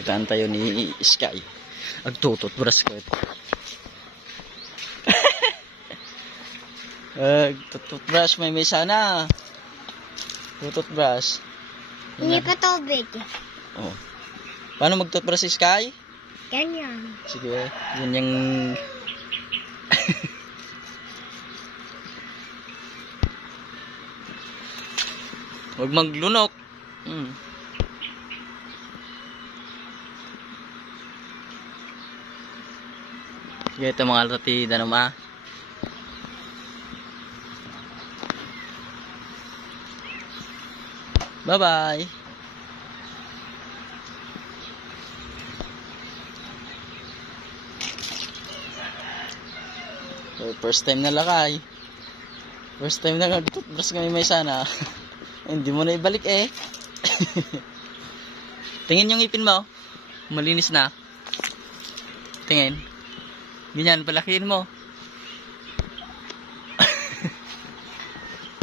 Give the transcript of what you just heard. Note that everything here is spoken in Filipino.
Itaan tayo ni Sky. Agtututbrush ko ito. Tututbrush, may sana. Tututbrush. Hindi pa tubig. Oh. Paano magtutbrush si Sky? Ganyan. Sige, yun yung... Huwag maglunok. Sige, ito mga latida naman. Bye-bye. First time na lakay. First time na nag-toothbrush kami may sana. Hindi mo na ibalik eh. Tingin yung ipin mo. Malinis na. Tingin. Ganyan, palakihin mo.